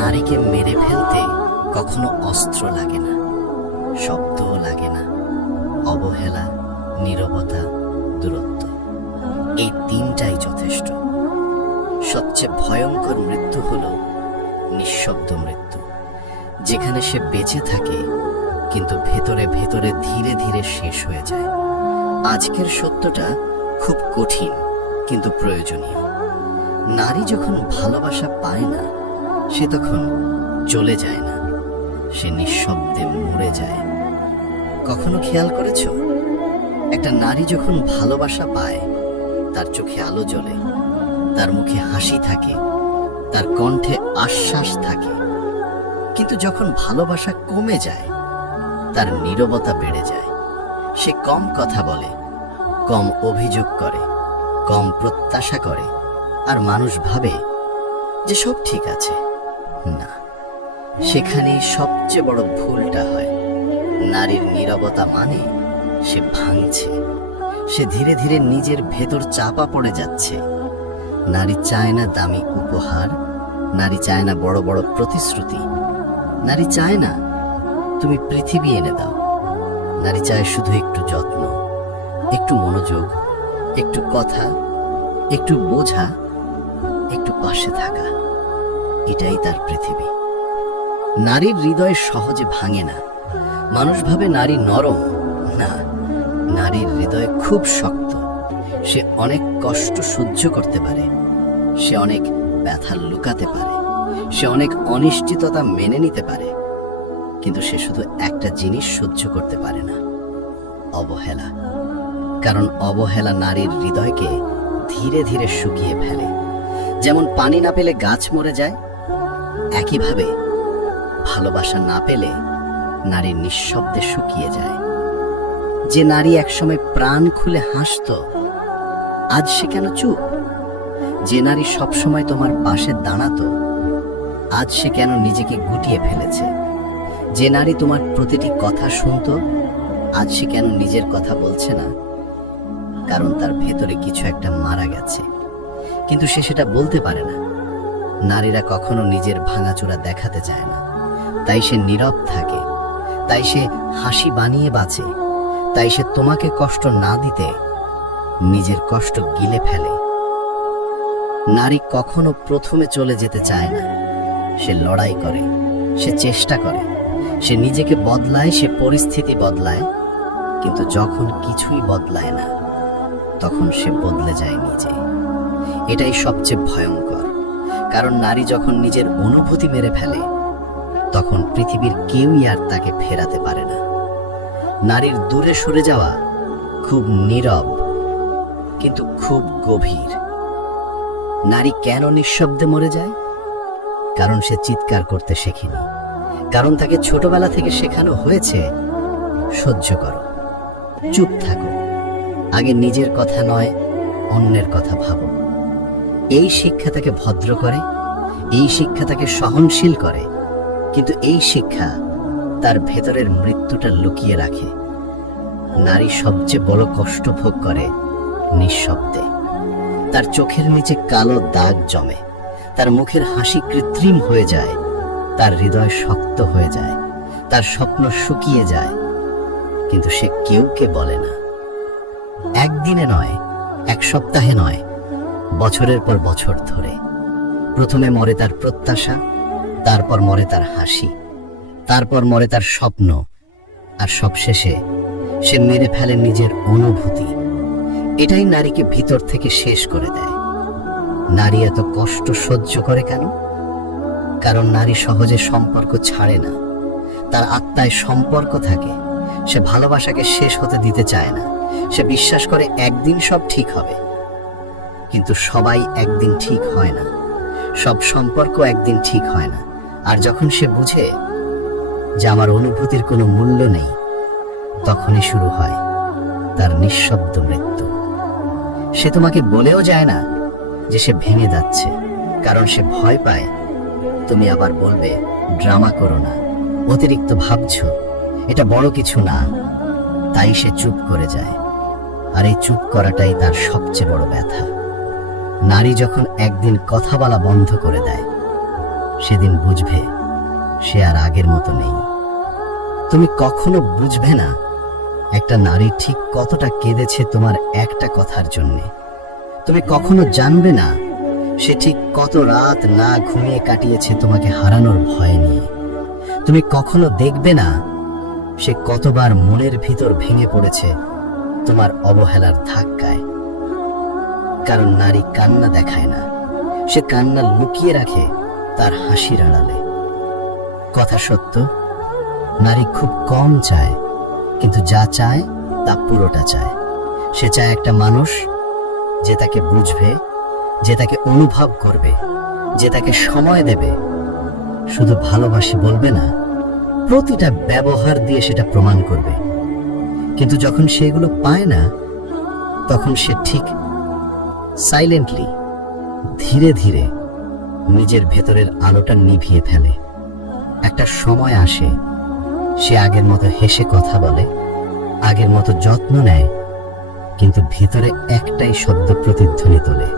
নারীকে মেরে ফেলতে কখনো অস্ত্র লাগে না, শব্দও লাগে না, অবহেলা, নীরবতা, দূরত্ব, এই তিনটাই যথেষ্ট। সবচেয়ে ভয়ঙ্কর মৃত্যু হলো নিঃশব্দ মৃত্যু, যেখানে সে বেঁচে থাকে কিন্তু ভেতরে ভেতরে ধীরে ধীরে শেষ হয়ে যায়। আজকের সত্যটা খুব কঠিন কিন্তু প্রয়োজনীয়। নারী যখন ভালোবাসা পায় না, সে তখন চলে যায় না, সে নিঃশব্দে মরে যায়। কখনো খেয়াল করেছ, একটা নারী যখন ভালোবাসা পায়, তার চোখে আলো জ্বলে, তার মুখে হাসি থাকে, তার কণ্ঠে আশ্বাস থাকে। কিন্তু যখন ভালোবাসা কমে যায়, তার নীরবতা বেড়ে যায়। সে কম কথা বলে, কম অভিযোগ করে, কম প্রত্যাশা করে, আর মানুষ ভাবে যে সব ঠিক আছে। না, সেখানেই সবচেয়ে বড় ভুলটা হয়। নারীর নীরবতা মানে সে ভাঙছে, সে ধীরে ধীরে নিজের ভেতর চাপা পড়ে যাচ্ছে। নারী চায় না দামি উপহার, নারী চায় না বড় বড় প্রতিশ্রুতি, নারী চায় না তুমি পৃথিবী এনে দাও। নারী চায় শুধু একটু যত্ন, একটু মনোযোগ, একটু কথা, একটু বোঝা, একটু পাশে থাকা। এটাই তার পৃথিবী। নারীর হৃদয় সহজে ভাঙে না। মানুষ ভাবে নারী নরম। না, নারীর হৃদয় খুব শক্ত। সে অনেক কষ্ট সহ্য করতে পারে, সে অনেক ব্যথা লুকাতে পারে, সে অনেক অনিশ্চিততা মেনে নিতে পারে। কিন্তু সে শুধু একটা জিনিস সহ্য করতে পারে না, অবহেলা। কারণ অবহেলা নারীর হৃদয়কে ধীরে ধীরে শুকিয়ে ফেলে। যেমন পানি না পেলে গাছ মরে যায়, একইভাবে ভালোবাসা না পেলে নারী নিঃশব্দে শুকিয়ে যায়। যে নারী একসময় প্রাণ খুলে হাসতো, আজ সে কেন চুপ? যে নারী সবসময় তোমার পাশে দাঁড়াতো, আজ সে কেন নিজেকে গুটিয়ে ফেলেছে? যে নারী তোমার প্রতিটি কথা শুনতো, আজ সে কেন নিজের কথা বলছে না? কারণ তার ভেতরে কিছু একটা মারা গেছে, কিন্তু সে সেটা বলতে পারে না। নারীরা কখনো নিজের ভাঙাচোরা দেখাতে চায় না, তাই সে নীরব থাকে, তাই সে হাসি বানিয়ে বাঁচে, তাই সে তোমাকে কষ্ট না দিতে নিজের কষ্ট গিলে ফেলে। নারী কখনো প্রথমে চলে যেতে চায় না। সে লড়াই করে, সে চেষ্টা করে, সে নিজেকে বদলায়, সে পরিস্থিতি বদলায়। কিন্তু যখন কিছুই বদলায় না, তখন সে বদলে যায় নিজে। এটাই সবচেয়ে ভয়ঙ্কর। কারণ নারী যখন নিজের অনুভূতি মেরে ফেলে, তখন পৃথিবীর কেউই আর তাকে ফেরাতে পারে না। নারীর দূরে সরে যাওয়া খুব নীরব, কিন্তু খুব গভীর। নারী কেন নিঃশব্দে মরে যায়? কারণ সে চিৎকার করতে শেখেনি। কারণ তাকে ছোটবেলা থেকে শেখানো হয়েছে, সহ্য করো, চুপ থাকো, আগে নিজের কথা নয় অন্যের কথা ভাবো। এই শিক্ষা তাকে ভদ্র করে, এই শিক্ষা তাকে সহনশীল করে, কিন্তু এই শিক্ষা তার ভেতরের মৃত্যুটা লুকিয়ে রাখে। নারী সবচেয়ে বড় কষ্ট ভোগ করে নিঃশব্দে। তার চোখের নিচে কালো দাগ জমে, তার মুখের হাসি কৃত্রিম হয়ে যায়, তার হৃদয় শক্ত হয়ে যায়, তার স্বপ্ন শুকিয়ে যায়। কিন্তু সে কেউকে বলে না। একদিনে নয়, এক সপ্তাহে নয়, বছরের পর বছর ধরে। প্রথমে মরে তার প্রত্যাশা, তারপর মরে তার হাসি, তারপর মরে তার স্বপ্ন, আর সবশেষে সে মেরে ফেলে নিজের অনুভূতি। এটাই নারীকে ভিতর থেকে শেষ করে দেয়। নারী এত কষ্ট সহ্য করে কেন? কারণ নারী সহজে সম্পর্ক ছাড়ে না। তার আত্মায় সম্পর্ক থাকে। সে ভালোবাসাকে শেষ হতে দিতে চায় না। সে বিশ্বাস করে একদিন সব ঠিক হবে। কিন্তু সবাই একদিন ঠিক হয় না, সব সম্পর্ক একদিন ঠিক হয় না। আর যখন সে বুঝে যে আমার অনুভূতির কোনো মূল্য নেই, তখনই শুরু হয় তার নিঃশব্দ মৃত্যু। সে তোমাকে বলেও যায় না যে সে ভেঙে যাচ্ছে, কারণ সে ভয় পায় তুমি আবার বলবে ড্রামা করো না, অতিরিক্ত ভাবছো, এটা বড় কিছু না। তাই সে চুপ করে যায়। আর এই চুপ করাটাই তার সবচেয়ে বড় ব্যথা। নারী যখন একদিন কথা বলা বন্ধ করে দেয়, সেদিন বুঝবে সে আর আগের মতো নেই। তুমি কখনো বুঝবে না একটা নারী ঠিক কতটা কেঁদেছে তোমার একটা কথার জন্যে। তুমি কখনো জানবে না সে ঠিক কত রাত না ঘুমিয়ে কাটিয়েছে তোমাকে হারানোর ভয় নিয়ে। তুমি কখনো দেখবে না সে কতবার মনের ভিতর ভেঙে পড়েছে তোমার অবহেলার ধাক্কায়। কারণ নারী কান্না দেখায় না, সে কান্না লুকিয়ে রাখে তার হাসির আড়ালে। কথা সত্য, নারী খুব কম চায়, কিন্তু যা চায় তা পুরোটা চায়। সে চায় একটা মানুষ যে তাকে বুঝবে, যে তাকে অনুভব করবে, যে তাকে সময় দেবে। শুধু ভালোবাসি বলবে না, প্রতিটা ব্যবহার দিয়ে সেটা প্রমাণ করবে। কিন্তু যখন সেগুলো পায় না, তখন সে ঠিক সাইলেন্টলি, ধীরে ধীরে নিজের ভেতরের আলোটা নিভিয়ে ফেলে। একটা সময় আসে সে আগের মতো হেসে কথা বলে, আগের মতো যত্ন নেয়, কিন্তু ভিতরে একটাই শব্দ প্রতিধ্বনি তোলে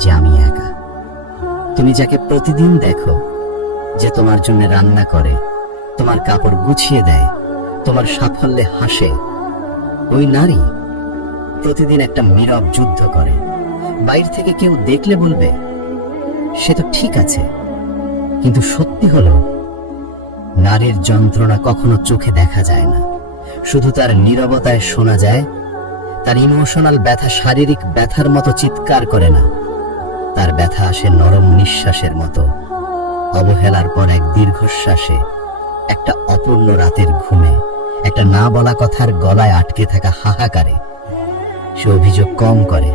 যে আমি একা। তুমি যাকে প্রতিদিন দেখো, যে তোমার জন্য রান্না করে, তোমার কাপড় গুছিয়ে দেয়, তোমার সাফল্যে হাসে, ওই নারী প্রতিদিন একটা নীরব যুদ্ধ করে। বাইরে থেকে কেউ দেখলে বলবে সে তো ঠিক আছে, কিন্তু সত্যি হলো নারীর যন্ত্রণা কখনো চোখে দেখা যায় না, শুধু তার নীরবতায় শোনা যায়। তার ইমোশনাল ব্যথা শারীরিক ব্যথার মতো চিৎকার করে না, তার ব্যথা আসে নরম নিঃশ্বাসের মতো, অবহেলার পর এক দীর্ঘশ্বাসে, একটা অপূর্ণ রাতের ঘুমে, একটা না বলা কথার গলায় আটকে থাকা হাহাকারে। সে অভিযোগ কম করে,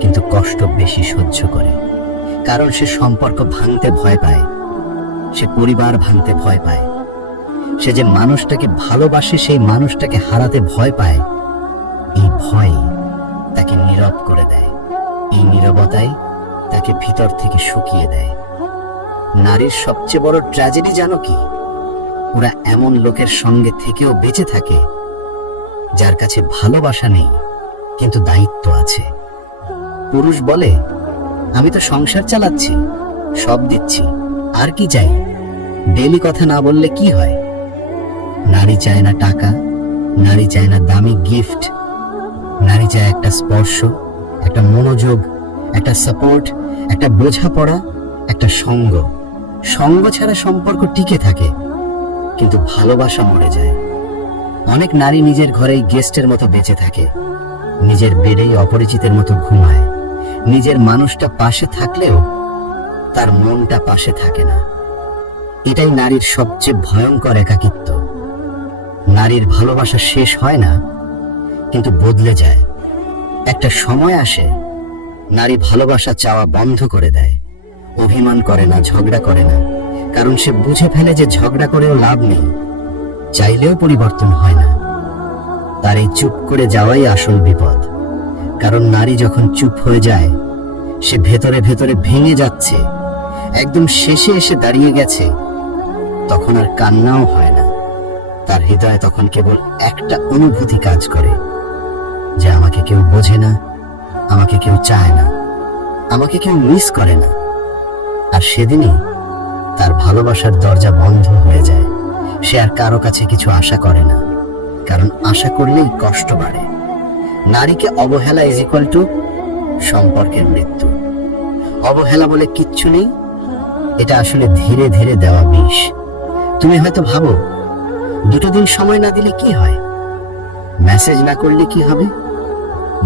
কিন্তু কষ্ট বেশি সহ্য করে। কারণ সে সম্পর্ক ভাঙতে ভয় পায়, সে পরিবার ভাঙতে ভয় পায়, সে যে মানুষটাকে ভালোবাসে সেই মানুষটাকে হারাতে ভয় পায়। এই ভয় তাকে নীরব করে দেয়, এই নীরবতাই তাকে ভিতর থেকে শুকিয়ে দেয়। নারীর সবচেয়ে বড় ট্র্যাজেডি জানো কি? ওরা এমন লোকের সঙ্গে থেকেও বেঁচে থাকে যার কাছে ভালোবাসা নেই, কিন্তু দায়িত্ব আছে। পুরুষ বলে আমি তো সংসার চালাচ্ছি, সব দিচ্ছি, আর কি চাই? ডেলি কথা না বললে কি হয়? নারী চায় না টাকা, নারী চায় না দামি গিফট, নারী চায় একটা স্পর্শ, একটা মনোযোগ, একটা সাপোর্ট, একটা বোঝাপড়া, একটা সঙ্গ। সঙ্গ ছাড়া সম্পর্ক টিকে থাকে, কিন্তু ভালোবাসা মরে যায়। অনেক নারী নিজের ঘরেই গেস্টের মতো বেঁচে থাকে, নিজের বেডেই অপরিচিতের মতো ঘুমায়, নিজের মানুষটা পাশে থাকলেও তার মনটা পাশে থাকে না। এটাই নারীর সবচেয়ে ভয়ঙ্কর একাকিত্ব। নারীর ভালোবাসা শেষ হয় না, কিন্তু বদলে যায়। একটা সময় আসে নারী ভালোবাসা চাওয়া বন্ধ করে দেয়, অভিমান করে না, ঝগড়া করে না, কারণ সে বুঝে ফেলে যে ঝগড়া করেও লাভ নেই, চাইলেও পরিবর্তন হয় না। তার এই চুপ করে যাওয়াই আসল বিপদ। কারণ নারী যখন চুপ হয়ে যায়, সে ভেতরে ভেতরে ভেঙে যাচ্ছে, একদম শেষে এসে দাঁড়িয়ে গেছে। তখন আর কান্নাও হয় না, তার হৃদয়ে তখন কেবল একটা অনুভূতি কাজ করে, যে আমাকে কেউ বোঝে না, আমাকে কেউ চায় না, আমাকে কেউ মিস করে না। আর সেদিনই তার ভালোবাসার দরজা বন্ধ হয়ে যায়। সে আর কারো কাছে কিছু আশা করে না, কারণ আশা করলেই কষ্ট বাড়ে। নারীকে অবহেলা ইজ ইকুয়াল টু সম্পর্কের মৃত্যু। অবহেলা বলে কিচ্ছু নেই, এটা আসলে ধীরে ধীরে দেওয়া বিষ। তুমি হয়তো ভাবো দুটো দিন সময় না দিলে কি হয়, মেসেজ না করলে কি হবে,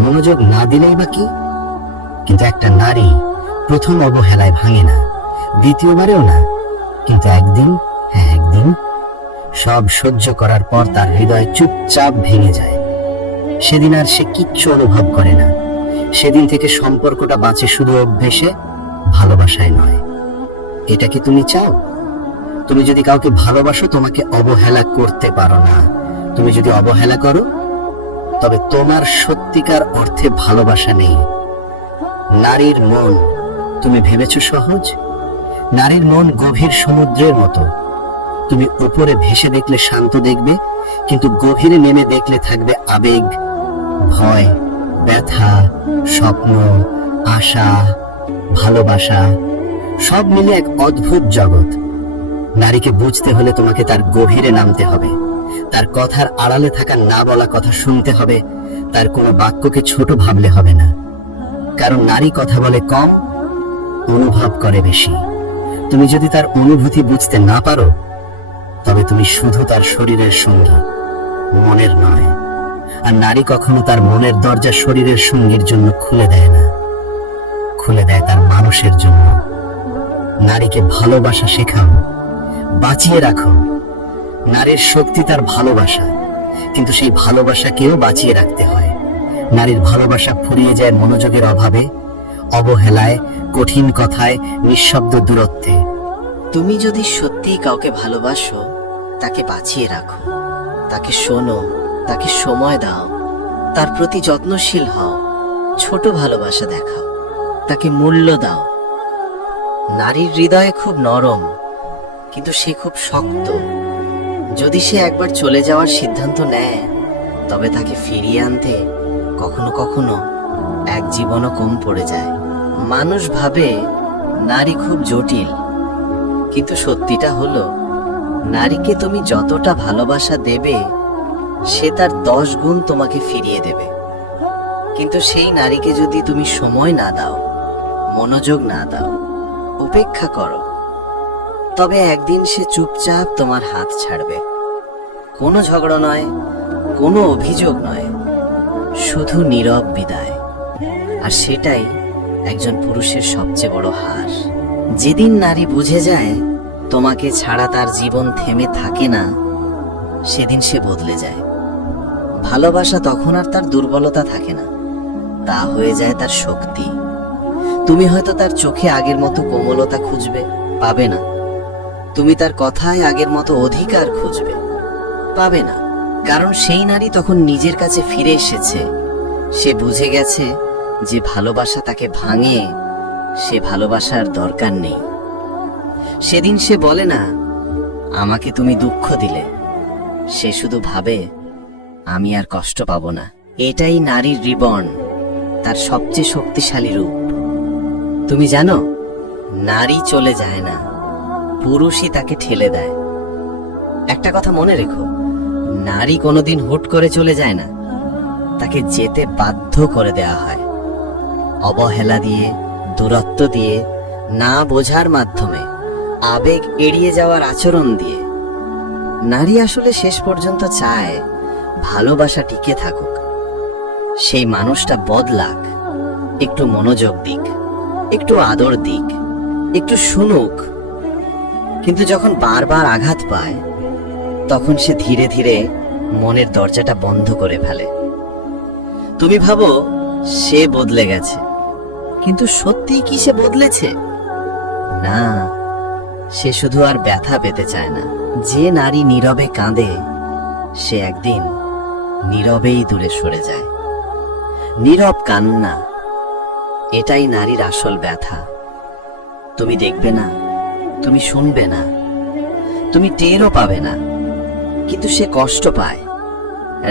মনোযোগ না দিলেই বা কি? কিন্তু একটা নারী প্রথম অবহেলায় ভাঙে না, দ্বিতীয়বারেও না, কিন্তু একদিন, হ্যাঁ একদিন সব সহ্য করার পর তার হৃদয় চুপচাপ ভেঙে যায়। সেদিন আর সে কিচ্ছু অনুভব করে না। সেদিন থেকে সম্পর্কটা বাঁচে শুধু অভ্যেসে, ভালোবাসায় নয়। এটা কি তুমি চাও? তুমি যদি কাউকে ভালোবাসো, তোমাকে অবহেলা করতে পারো না। তুমি যদি অবহেলা করো, তবে তোমার সত্যিকার অর্থে ভালোবাসা নেই। নারীর মন তুমি ভেবেছো সহজ? নারীর মন গভীর সমুদ্রের মতো। তুমি উপরে ভেসে দেখলে শান্ত দেখবে, কিন্তু গভীরে নেমে দেখলে থাকবে আবেগ, ভয়, ব্যথা, স্বপ্ন, আশা, ভালোবাসা। সব মিলে এক অদ্ভুত জগৎ। নারীকে বুঝতে হলে তোমাকে তার গভীরে নামতে হবে, তার কথার আড়ালে থাকা না বলা কথা শুনতে হবে, তার কোনো বাক্যকে ছোট ভাবলে হবে না। কারণ নারী কথা বলে কম, অনুভব করে বেশি। তুমি যদি তার অনুভূতি বুঝতে না পারো, তবে তুমি শুধু তার শরীরের সঙ্গী, মনের নয়। আর নারী কখনো তার মনের দরজা শরীরের সঙ্গীর জন্য খুলে দেয় না, খুলে দেয় তার মানুষের জন্য। নারীকে ভালোবাসা শেখাও, বাঁচিয়ে রাখো। নারীর শক্তি তার ভালোবাসা, কিন্তু সেই ভালোবাসাকেও বাঁচিয়ে রাখতে হয়। নারীর ভালোবাসা ফুরিয়ে যায় মনোযোগের অভাবে, অবহেলায়, কঠিন কথায়, নিঃশব্দ দূরত্বে। তুমি যদি সত্যিই কাউকে ভালোবাসো, তাকে বাঁচিয়ে রাখো, তাকে শোনো, তাকে সময় দাও, তার প্রতি যত্নশীল হও, ছোট ভালোবাসা দেখাও, তাকে মূল্য দাও। নারীর হৃদয়ে খুব নরম, কিন্তু সে খুব শক্ত। যদি সে একবার চলে যাওয়ার সিদ্ধান্ত নেয়, তবে তাকে ফিরিয়ে আনতে কখনো কখনো এক জীবনও কম পড়ে যায়। মানুষ ভাবে নারী খুব জটিল, কিন্তু সত্যিটা হলো, নারীকে তুমি যতটা ভালোবাসা দেবে, সে তার 10 গুণ তোমাকে ফিরিয়ে দেবে। কিন্তু সেই নারীকে যদি তুমি সময় না দাও, মনোযোগ না দাও, উপেক্ষা করো, তবে একদিন সে চুপচাপ তোমার হাত ছাড়বে। কোনো ঝগড়া নয়, কোনো অভিযোগ নয়, শুধু নীরব বিদায়। আর সেটাই একজন পুরুষের সবচেয়ে বড় হার। যেদিন নারী বুঝে যায় তোমাকে ছাড়া তার জীবন থেমে থাকে না, সেদিন সে বদলে যায়। ভালোবাসা তখন আর তার দুর্বলতা থাকে না, তা হয়ে যায় তার শক্তি। তুমি হয়তো তার চোখে আগের মতো কোমলতা খুঁজবে, পাবে না। তুমি তার কথায় আগের মতো অধিকার খুঁজবে, পাবে না। কারণ সেই নারী তখন নিজের কাছে ফিরে এসেছে। সে বুঝে গেছে যে ভালোবাসা তাকে ভাঙে, সে ভালোবাসার দরকার নেই। সেদিন সে বলে না, আমাকে তুমি দুঃখ দিলে। সে শুধু ভাবে, আমি আর কষ্ট পাবো না। এটাই নারীর রিবর্ন, তার সবচেয়ে শক্তিশালী রূপ। তুমি জানো, নারী চলে যায় না, পুরুষই তাকে ঠেলে দেয়। একটা কথা মনে রেখো, নারী কোনোদিন হুট করে চলে যায় না, তাকে যেতে বাধ্য করে দেয়া হয়। অবহেলা দিয়ে, দূরত্ব দিয়ে, না বোঝার মাধ্যমে, আবেগ এড়িয়ে যাওয়ার আচরণ দিয়ে। নারী আসলে শেষ পর্যন্ত চায় ভালোবাসা টিকে থাকুক, সেই মানুষটা বদলাক, একটু মনোযোগ দিক, একটু আদর দিক, একটু শুনুক। কিন্তু যখন বারবার আঘাত পায়, তখন সে ধীরে ধীরে মনের দরজাটা বন্ধ করে ফেলে। তুমি ভাবো সে বদলে গেছে, কিন্তু সত্যি কি সে বদলেছে? না, সে শুধু আর ব্যথা পেতে চায় না। যে নারী নীরবে কাঁদে, সে একদিন নীরবেই দূরে সরে যায়। নীরব কান্না, এটাই নারীর আসল ব্যথা। তুমি দেখবে না, তুমি শুনবে না, তুমি টেরও পাবে না, কিন্তু সে কষ্ট পায়।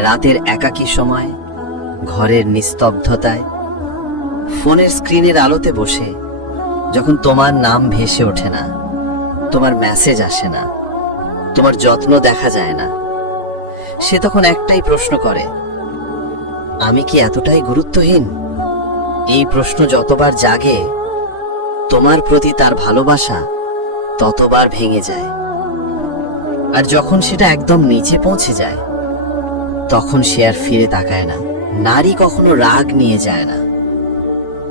রাতের একাকী সময়, ঘরের নিস্তব্ধতায়, ফোনের স্ক্রিনের আলোতে বসে, যখন তোমার নাম ভেসে ওঠে না, তোমার মেসেজ আসে না, তোমার যত্ন দেখা যায় না, সে তখন একটাই প্রশ্ন করে, আমি কি এতটাই গুরুত্বহীন? এই প্রশ্ন যতবার জাগে, তোমার প্রতি তার ভালোবাসা ততবার ভেঙে যায়। আর যখন সেটা একদম নিচে পৌঁছে যায়, তখন সে আর ফিরে তাকায় না। নারী কখনো রাগ নিয়ে যায় না,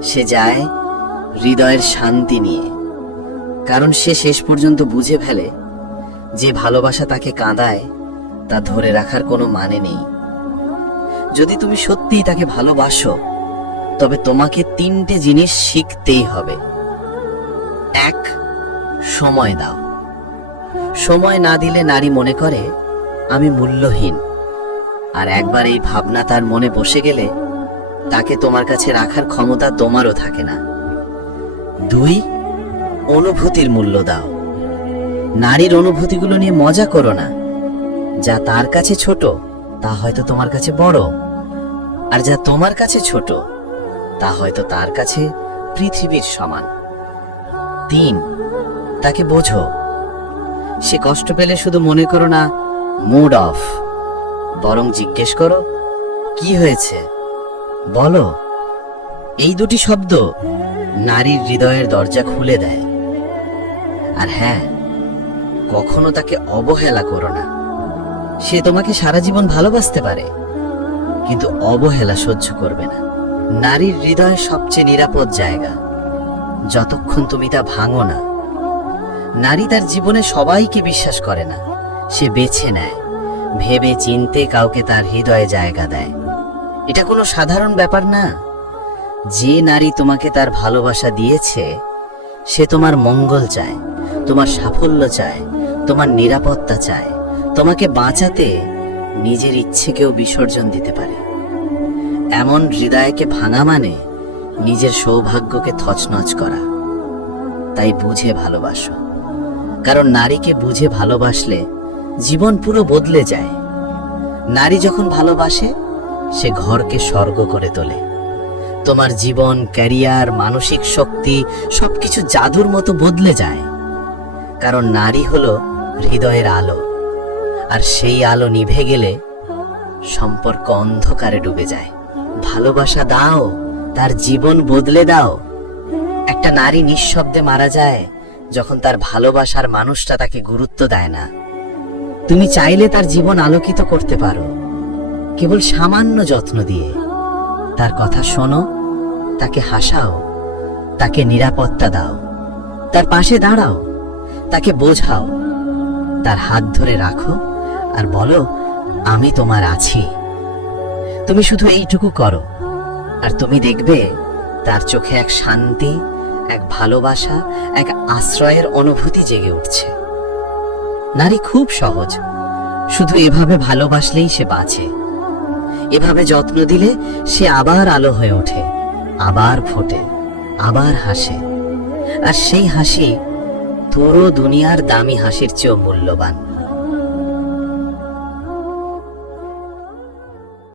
সে যায় হৃদয়ের শান্তি নিয়ে। কারণ সে শেষ পর্যন্ত বুঝে ফেলে যে ভালোবাসা তাকে কাঁদায়, তা ধরে রাখার কোনো মানে নেই। যদি তুমি সত্যিই তাকে ভালোবাসো, তবে তোমাকে 3টে জিনিস শিখতেই হবে। 1, সময় দাও। সময় না দিলে নারী মনে করে আমি মূল্যহীন। আর একবার এই ভাবনা তার মনে বসে গেলে, তাকে তোমার কাছে রাখার ক্ষমতা তোমারও থাকে না। 2, অনুভূতির মূল্য দাও। নারীর অনুভূতিগুলো নিয়ে মজা করো না। যা তার কাছে ছোট, তা হয়তো তোমার কাছে বড়। আর যা তোমার কাছে ছোট, তা হয়তো তার কাছে পৃথিবীর সমান। 3, তাকে বোঝো। সে কষ্ট পেলে শুধু মনে করো না মুড অফ, বরং জিজ্ঞেস করো কি হয়েছে বলো। এই দুটি শব্দ নারীর হৃদয়ের দরজা খুলে দেয়। আর হ্যাঁ, কখনো তাকে অবহেলা করো না। সে তোমাকে সারা জীবন ভালোবাসতে পারে, কিন্তু অবহেলা সহ্য করবে না। নারীর হৃদয় সবচেয়ে নিরাপদ জায়গা, যতক্ষণ তুমি তা ভাঙো না। নারী তার জীবনে সবাইকে বিশ্বাস করে না, সে বেছে নেয়, ভেবে চিনতে কাউকে তার হৃদয়ে জায়গা দেয়। এটা কোনো সাধারণ ব্যাপার না। যে নারী তোমাকে তার ভালোবাসা দিয়েছে, সে তোমার মঙ্গল চায়, তোমার সাফল্য চায়, তোমার নিরাপত্তা চায়। তোমাকে বাঁচাতে নিজের ইচ্ছেকেও বিসর্জন দিতে পারে। এমন হৃদয়কে ভাঙা মানে নিজের সৌভাগ্যকে তছনছ করা। তাই বুঝে ভালোবাসো, কারণ নারীকে বুঝে ভালোবাসলে জীবন পুরো বদলে যায়। নারী যখন ভালোবাসে, সে ঘরকে স্বর্গ করে তোলে। তোমার জীবন, ক্যারিয়ার, মানসিক শক্তি সবকিছু জাদুর মতো বদলে যায়। কারণ নারী হলো হৃদয়ের আলো, আর সেই আলো নিভে গেলে সম্পর্ক অন্ধকারে ডুবে যায়। ভালোবাসা দাও, তার জীবন বদলে দাও। একটা নারী নিঃশব্দে মারা যায় যখন তার ভালোবাসার মানুষটা তাকে গুরুত্ব দেয় না। তুমি চাইলে তার জীবন আলোকিত করতে পারো, কেবল সামান্য যত্ন দিয়ে। তার কথা শোনো, তাকে হাসাও, তাকে নিরাপত্তা দাও, তার পাশে দাঁড়াও, তাকে বোঝাও, তার হাত ধরে রাখো আর বলো, আমি তোমার আছি। তুমি শুধু এইটুকু করো, আর তুমি দেখবে তার চোখে এক শান্তি, এক ভালোবাসা, এক আশ্রয়ের অনুভূতি জেগে উঠছে। নারী খুব সহজ, শুধু এভাবে ভালোবাসলেই সে বাঁচে। এভাবে যত্ন দিলে সে আবার আলো হয়ে ওঠে, আবার ফোটে, আবার হাসে। আর সেই হাসি পুরো দুনিয়ার দামি হাসির চেয়েও মূল্যবান।